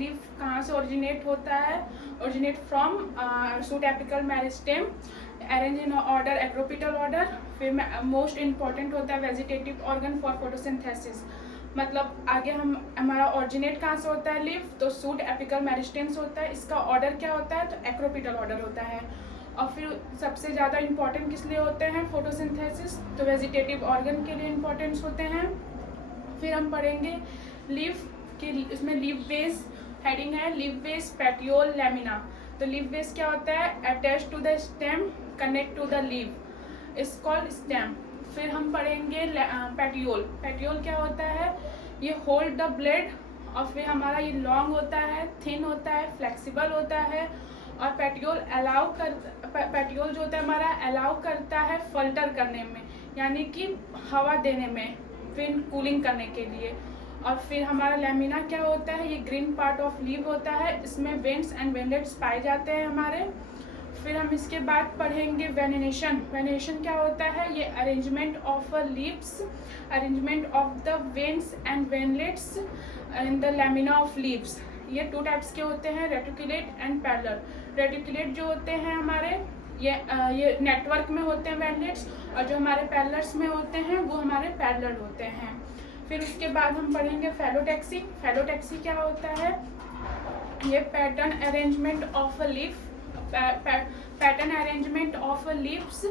Leaf कहाँ से originate होता है, originate from shoot apical meristem, arrange in order acropetal order. फिर मोस्ट इम्पॉर्टेंट होता है वेजिटेटिव ऑर्गन फॉर फोटोसिंथेसिस, मतलब आगे हमारा ऑरिजिनेट कहाँ से होता है लीफ, तो शूट एपिकल मेरिस्टेम से होता है। इसका ऑर्डर क्या होता है, तो एक्रोपिटल ऑर्डर होता है। और फिर सबसे ज़्यादा इम्पॉर्टेंट किस लिए होते हैं फोटोसिंथेसिस, तो वेजिटेटिव ऑर्गन के लिए इम्पॉर्टेंस होते हैं। फिर हम पढ़ेंगे लीफ की, इसमें लीफ बेस हेडिंग है, लीफ बेस पेटियोल लैमिना। तो लीफ बेस क्या होता है, attach to the stem connect to the leaf is called stem. फिर हम पढ़ेंगे पेटियोल। पेटियोल क्या होता है, ये होल्ड द ब्लेड, और फिर हमारा ये लॉन्ग होता है, थिन होता है, फ्लेक्सिबल होता है। और पेटियोल जो होता है हमारा अलाउ करता है फिल्टर करने में, यानी कि हवा देने में, विंड कूलिंग करने के लिए। और फिर हमारा लैमिना क्या होता है, ये ग्रीन पार्ट ऑफ लीव होता है, इसमें वेंट्स एंड वेनलेट्स पाए जाते हैं हमारे। फिर हम इसके बाद पढ़ेंगे वेनेशन। वेनेशन क्या होता है, ये arrangement of leaves, arrangement of the vents and veinlets in the lamina of leaves. ये टू टाइप्स के होते हैं, रेटिकुलेट एंड पैरेलल। रेटिकुलेट जो होते हैं हमारे ये नेटवर्क में होते हैं वेनलेट्स, और जो हमारे पैरेलल्स में होते हैं वो हमारे पैरेलल होते हैं। फिर उसके बाद हम पढ़ेंगे फेलोटैक्सी। फेलोटैक्सी क्या होता है, ये pattern arrangement of a leaf, pattern arrangement of leaves,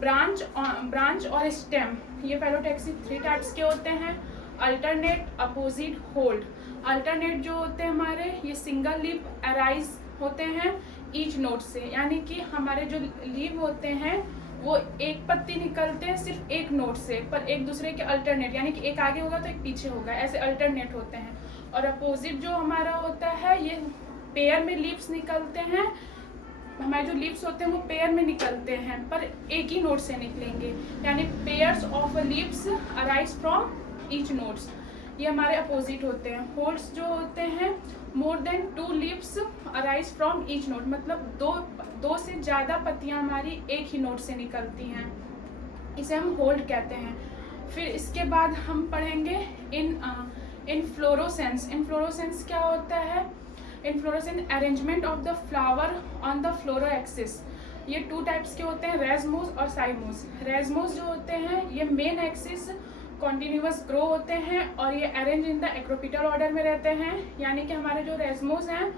branch और स्टेम। ये फेलोटैक्सी 3 टाइप्स के होते हैं, अल्टरनेट, अपोजिट, होल्ड। अल्टरनेट जो होते हैं हमारे, ये सिंगल लीफ अराइज होते हैं ईच नोड से, यानी कि हमारे जो लीव होते हैं वो एक पत्ती निकलते हैं सिर्फ एक नोड से, पर एक दूसरे के अल्टरनेट, यानी कि एक आगे होगा तो एक पीछे होगा, ऐसे अल्टरनेट होते हैं। और अपोजिट जो हमारा होता है, ये पेयर में लीव्स निकलते हैं, हमारे जो लीव्स होते हैं वो पेयर में निकलते हैं पर एक ही नोड से निकलेंगे, यानी pairs of leaves arise from each nodes, ये हमारे अपोजिट होते हैं। होल्ड्स जो होते हैं, more than 2 leaves arise from each node, मतलब दो से ज़्यादा पत्तियां हमारी एक ही नोड से निकलती हैं, इसे हम होल्ड कहते हैं। फिर इसके बाद हम पढ़ेंगे इनफ्लोरोसेंस। इनफ्लोरोसेंस क्या होता है, inflorescence arrangement of the flower on the fluoro axis. ये 2 टाइप्स के होते हैं, रेजमोस और साइमोस। रेजमोस जो होते हैं ये मेन एक्सिस कॉन्टिन्यूस ग्रो होते हैं और ये arrange in the acropetal order में रहते हैं, यानी कि हमारे जो रेजमोस हैं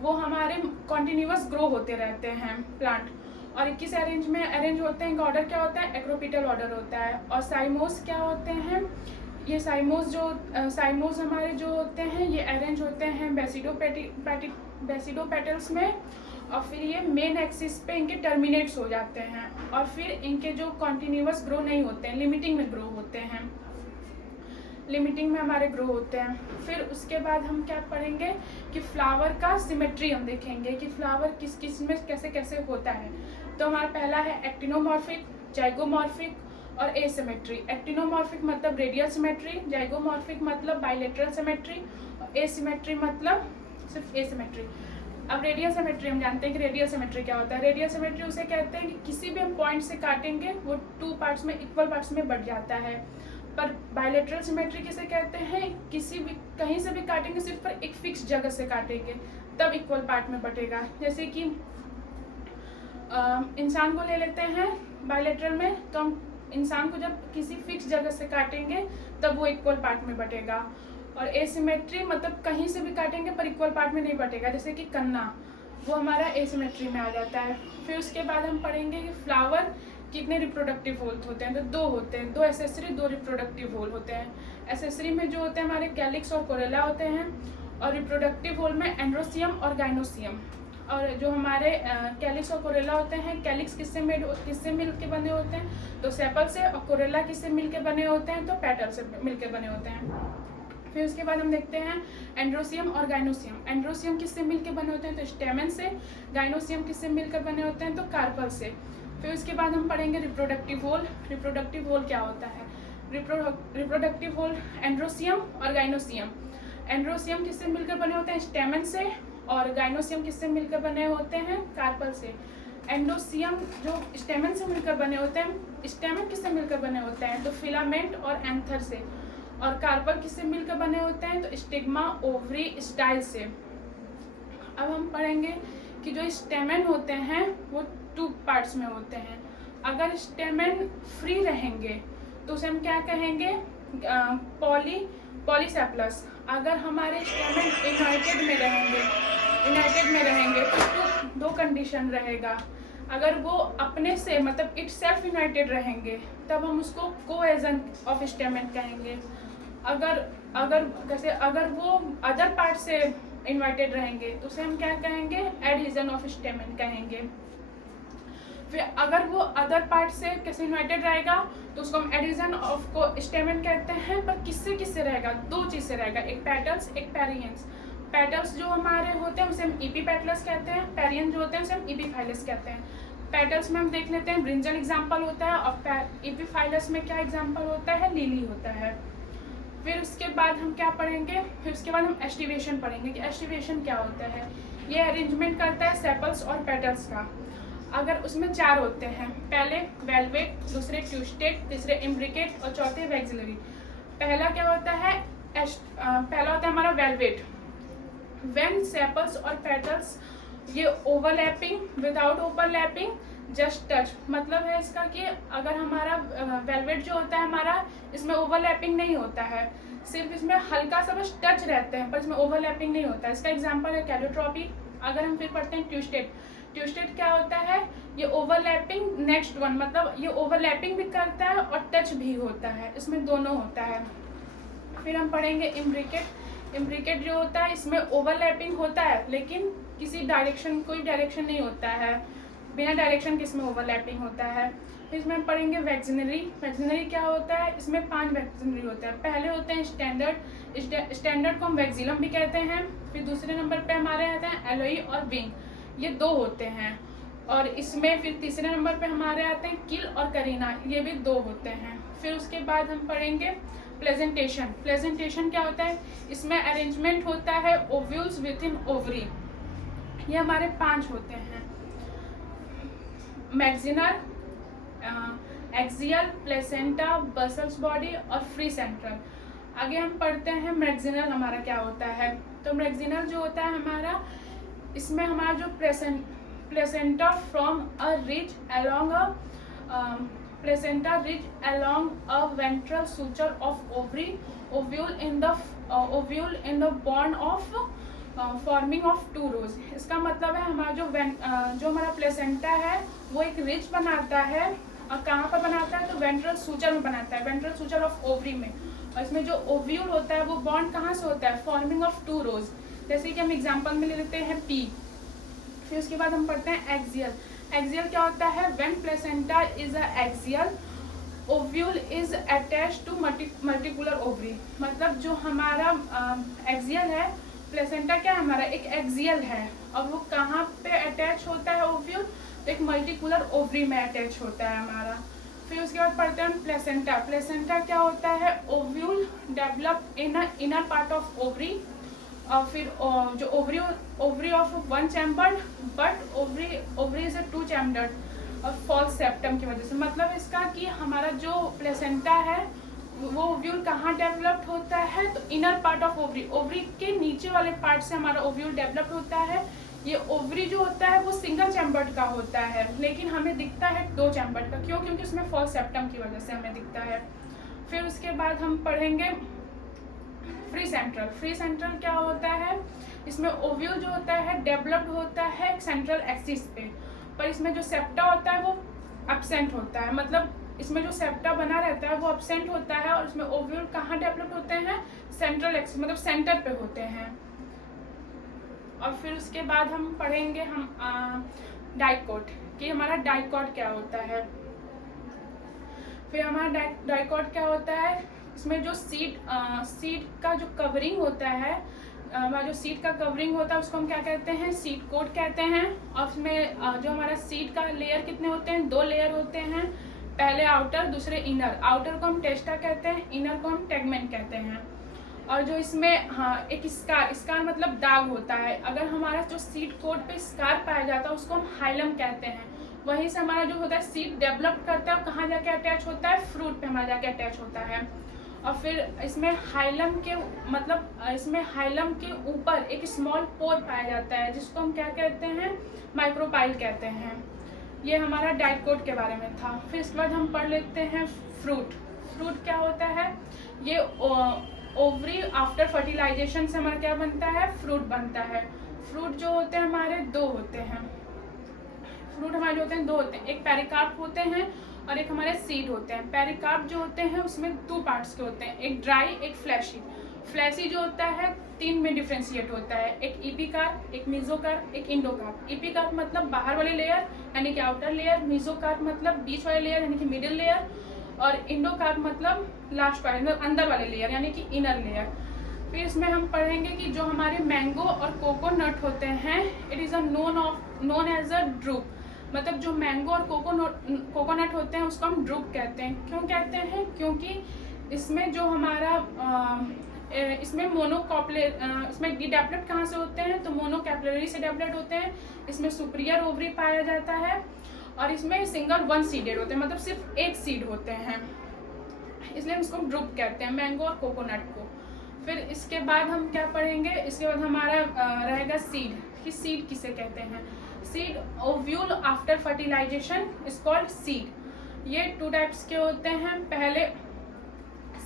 वो हमारे कॉन्टिन्यूस ग्रो होते रहते हैं प्लांट। और किस अरेंज में अरेंज होते हैं, इनका ऑर्डर क्या होता है, एक्रोपिटल ऑर्डर होता है। और साइमोस क्या होते हैं, ये साइमोस हमारे जो होते हैं ये अरेंज होते हैं बेसिडोपेटल्स में, और फिर ये मेन एक्सिस पे इनके टर्मिनेट्स हो जाते हैं, और फिर इनके जो कॉन्टिन्यूस ग्रो नहीं होते हैं, लिमिटिंग में ग्रो होते हैं, लिमिटिंग में हमारे ग्रो होते हैं। फिर उसके बाद हम क्या पढ़ेंगे कि फ्लावर का सिमेट्री हम देखेंगे कि फ्लावर किस किस में कैसे कैसे होता है। तो हमारा पहला है एक्टिनोमॉर्फिक, जाइगोमॉर्फिक और एसिमेट्री। एक्टिनोमॉर्फिक मतलब रेडियल सिमेट्री, जाइगोमॉर्फिक मतलब बाइलेटरल सिमेट्री, और एसिमेट्री मतलब सिर्फ एसिमेट्री। अब रेडियल सिमेट्री हम जानते हैं कि रेडियल सिमेट्री क्या होता है। रेडियल सिमेट्री उसे कहते हैं कि किसी भी हम पॉइंट से काटेंगे वो 2 पार्ट्स में इक्वल पार्ट्स में बढ़ जाता है। पर बायलैटरल सिमेट्री किसे कहते हैं, किसी भी कहीं से भी काटेंगे सिर्फ पर एक फिक्स जगह से काटेंगे तब इक्वल पार्ट में बटेगा। जैसे कि इंसान को ले लेते हैं बायलैटरल में, तो हम इंसान को जब किसी फिक्स जगह से काटेंगे तब वो इक्वल पार्ट में बटेगा। और एसिमेट्री मतलब कहीं से भी काटेंगे पर इक्वल पार्ट में नहीं बटेगा, जैसे कि कन्ना, वो हमारा एसिमेट्री में आ जाता है। फिर उसके बाद हम पढ़ेंगे कि फ्लावर कितने रिप्रोडक्टिव होल होते हैं, तो 2 होते हैं, 2 एसेसरी 2 रिप्रोडक्टिव होल होते हैं। एसेसरी में जो होते हैं हमारे कैलिक्स और कोरेला होते हैं, और रिप्रोडक्टिव होल में एंड्रोसियम और गाइनोसियम। और जो हमारे कैलिक्स और कोरेला होते हैं, कैलिक्स किससे मिल के बने होते हैं, तो सेपल से, और कोरेला किससे मिल के बने होते हैं, तो पेटल से मिल के बने होते हैं। फिर उसके बाद हम देखते हैं एंड्रोसियम और गाइनोसियम। एंड्रोसियम किससे मिलकर बने होते हैं, तो स्टेमन से। गाइनोसियम किससे मिलकर बने होते हैं, तो कार्पल से। फिर उसके बाद हम पढ़ेंगे रिप्रोडक्टिव होल। रिप्रोडक्टिव होल क्या होता है, रिप्रोडक्टिव होल एंड्रोसियम और गाइनोसियम। एंड्रोसियम किससे मिलकर बने होते हैं, स्टेमन से, और गाइनोसियम किससे मिलकर बने होते हैं, कार्पल से। एंडोसियम जो स्टेमन से मिलकर बने होते हैं, स्टेमन किससे मिलकर बने होते हैं, तो फिलामेंट और एंथर से। और कार्पल किससे मिलकर बने होते हैं, तो स्टिग्मा ओवरी स्टाइल से। अब हम पढ़ेंगे कि जो स्टेमेन होते हैं वो 2 पार्ट्स में होते हैं। अगर स्टेमेन फ्री रहेंगे तो उसे हम क्या कहेंगे, पॉलीसेप्लस। अगर हमारे स्टेमेन यूनाइटेड में रहेंगे तो 2 कंडीशन रहेगा। अगर वो अपने से मतलब इट सेल्फ यूनाइटेड रहेंगे तब हम उसको कोएजन ऑफ स्टेमेन कहेंगे। अगर वो अदर पार्ट से इन्वाइटेड रहेंगे तो उसे हम क्या कहेंगे, एडहेजन ऑफ स्टेमेन कहेंगे। फिर अगर वो अदर पार्ट से कैसे इन्वाइटेड रहेगा तो उसको हम एडहेजन ऑफ को स्टेमेन कहते हैं। पर किससे रहेगा, 2 चीज़ से रहेगा, एक पेटल्स एक पेरियंस। पेटल्स जो हमारे होते हैं उसे हम इपीपेटलस कहते हैं, पेरियन जो होते हैं उसे हम इपीफाइलस कहते हैं। पेटल्स में हम देख लेते हैं ब्रिंजल एग्जाम्पल होता है, और इपीफाइलस में क्या एग्जाम्पल होता है, लिली होता है। फिर उसके बाद हम क्या पढ़ेंगे, फिर उसके बाद हम एस्टिवेशन पढ़ेंगे कि एस्टिवेशन क्या होता है। ये अरेंजमेंट करता है सेपल्स और पेटल्स का। अगर उसमें 4 होते हैं, पहले वेलवेट, दूसरे ट्यूस्टेट, तीसरे इम्ब्रिकेट और चौथे वैक्सिलरी। पहला क्या होता है, पहला होता है हमारा वेलवेट। व्हेन सेपल्स और पेटल्स ये overlapping without overlapping just touch, मतलब है इसका कि अगर हमारा वेलवेट जो होता है हमारा, इसमें ओवरलैपिंग नहीं होता है, सिर्फ इसमें हल्का सा बस टच रहते हैं पर इसमें ओवरलैपिंग नहीं होता है। इसका एग्जांपल है कैलोट्रॉपी। अगर हम फिर पढ़ते हैं ट्यूस्टेट क्या होता है, ये ओवरलैपिंग नेक्स्ट वन, मतलब ये ओवरलैपिंग भी करता है और टच भी होता है, इसमें दोनों होता है। फिर हम पढ़ेंगे इम्ब्रिकेट जो होता है, इसमें ओवरलैपिंग होता है लेकिन कोई डायरेक्शन नहीं होता है, बिना डायरेक्शन के इसमें ओवरलैपिंग होता है। फिर इसमें हम पढ़ेंगे वैक्सिनरी क्या होता है, इसमें 5 वैक्सिनरी होता है। पहले होते हैं स्टैंडर्ड को हम वैक्सिलम भी कहते हैं। फिर दूसरे नंबर पे हमारे आते हैं एलोई और विंग, ये 2 होते हैं। और इसमें फिर तीसरे नंबर पे हमारे आते हैं किल और करीना, ये भी 2 होते हैं। फिर उसके बाद हम पढ़ेंगे प्लेजेंटेशन क्या होता है, इसमें अरेंजमेंट होता है ओव्यूल्स विद इन ओवरी, ये हमारे 5 होते हैं, मैक्सिनल, एक्सियल, प्लेसेंटा, बसल्स बॉडी और फ्री सेंट्रल। आगे हम पढ़ते हैं मैक्सिनल हमारा क्या होता है। तो मैक्सिनल जो होता है हमारा, इसमें हमारा जो placenta from a ridge along a ventral suture of ovule in the bond of forming of 2 rows। इसका मतलब है हमारा जो हमारा प्लेसेंटा है वो एक रिज बनाता है, और कहाँ पर बनाता है, तो वेंट्रल सूचर में बनाता है, वेंट्रल सूचर ऑफ ओवरी में। और इसमें जो ओव्यूल होता है वो बॉन्ड कहाँ से होता है, फॉर्मिंग ऑफ 2 rows। जैसे कि हम एग्जाम्पल में ले लेते हैं पी। फिर उसके बाद हम पढ़ते हैं एक्सियल क्या होता है, when placenta is a axial ovule is attached to multilocular ovary. मतलब जो हमारा एक्सियल है, प्लेसेंटा क्या है हमारा, एक एक्सियल है, और वो कहाँ पे अटैच होता है ओव्यूल, तो एक मल्टीकुलर ओवरी में अटैच होता है हमारा। फिर उसके बाद पढ़ते हैं प्लेसेंटा क्या होता है, ovule develop in inner part of ovary, और फिर जो ovary of 1 chambered, but ovary is 2 chambered और फॉल्स सेप्टम की वजह से। मतलब इसका कि हमारा जो प्लेसेंटा है वो ओव्यूल कहाँ डेवलप्ड होता है, तो इनर पार्ट ऑफ ओवरी के नीचे वाले पार्ट से हमारा ओव्यूल डेवलप्ड होता है। ये ओवरी जो होता है वो सिंगल चैम्बर्ड का होता है, लेकिन हमें दिखता है 2 चैम्बर्ड का, क्यों, क्योंकि उसमें फॉल्स सेप्टम की वजह से हमें दिखता है। फिर उसके बाद हम पढ़ेंगे फ्री सेंट्रल क्या होता है, इसमें ओव्यूल जो होता है डेवलप्ड होता है सेंट्रल एक्सिस पे, पर इसमें जो सेप्टा होता है वो एब्सेंट होता है। मतलब इसमें जो सेप्टा बना रहता है वो एब्सेंट होता है, और इसमें ओव्यूल कहाँ डेवलप होते हैं, सेंट्रल एक्सिस मतलब सेंटर पे होते हैं। और फिर उसके बाद हम पढ़ेंगे डाइकोट कि हमारा डाइकोट क्या होता है। फिर हमारा डाइकोट क्या होता है, इसमें जो सीड का जो कवरिंग होता है, हमारा जो सीड का कवरिंग होता है उसको हम क्या कहते हैं, सीड कोट कहते हैं। और उसमें जो हमारा सीड का लेयर कितने होते हैं, 2 लेयर होते हैं, पहले आउटर दूसरे इनर। आउटर को हम टेस्टा कहते हैं, इनर को हम टेगमेंट कहते हैं। और जो इसमें एक स्कार मतलब दाग होता है, अगर हमारा जो सीड कोट पे स्कार पाया जाता है उसको हम हाइलम कहते हैं। वहीं से हमारा जो होता है सीड डेवलप करता है, कहाँ जाके अटैच होता है, फ्रूट पे हमारा जाके अटैच होता है। और फिर इसमें हाइलम के इसमें हाइलम के ऊपर एक स्मॉल पोर पाया जाता है जिसको हम क्या कहते हैं, माइक्रोपाइल कहते हैं। ये हमारा डाइकोट के बारे में था। फिर इसके बाद हम पढ़ लेते हैं फ्रूट। फ्रूट क्या होता है, ये ओवरी आफ्टर फर्टिलाइजेशन से हमारा क्या बनता है, फ्रूट बनता है। फ्रूट जो होते हैं हमारे दो होते हैं, फ्रूट हमारे जो होते हैं दो होते हैं, एक पेरिकार्प होते हैं और एक हमारे सीड होते हैं। पेरिकार्प जो होते हैं उसमें 2 पार्ट्स के होते हैं, एक ड्राई एक फ्लैशी। फ्लैशी जो होता है 3 में डिफ्रेंशिएट होता है, एक इपिकार्प, एक मीजोकार्प, एक इंडोकार्प। इपिकार्प मतलब बाहर वाले लेयर यानी कि आउटर लेयर, मीजोकार्प मतलब बीच वाले लेयर यानी कि मिडिल लेयर, और इंडोकार्प मतलब लास्ट वाले मतलब अंदर वाले लेयर यानी कि इनर लेयर। फिर इसमें हम पढ़ेंगे कि जो हमारे मैंगो और कोकोनट होते हैं, it is known as a drupe. मतलब जो मैंगो और कोकोनट होते हैं उसको हम ड्रूप कहते हैं। क्यों कहते हैं, क्योंकि इसमें जो हमारा इसमें इसमें डिडेप्लेट कहाँ से होते हैं, तो मोनोकैपिलरी से डेप्लेट होते हैं। इसमें सुपीरियर ओवरी पाया जाता है और इसमें सिंगल 1 सीडेड होते हैं, मतलब सिर्फ एक सीड होते हैं, इसलिए हम इसको ड्रूप कहते हैं, मैंगो और कोकोनट को। फिर इसके बाद हम क्या पढ़ेंगे, इसके बाद हमारा रहेगा सीड, कि सीड किसे कहते हैं। Seed ovule after fertilization is called seed. ये 2 टाइप्स के होते हैं, पहले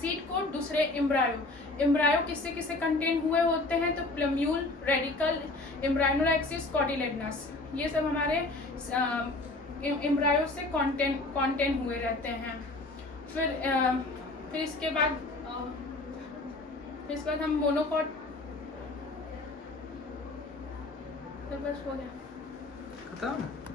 सीड को, दूसरे एम्ब्रायो। एम्ब्रायो किससे किससे कंटेन हुए होते हैं, तो प्लम्यूल, रेडिकल, एम्ब्रायोनोलाइसिस, कॉटिलेडनस, ये सब हमारे एम्ब्रायो से कंटेन हुए रहते हैं। फिर इसके बाद हम मोनोकॉट, बस हो गया।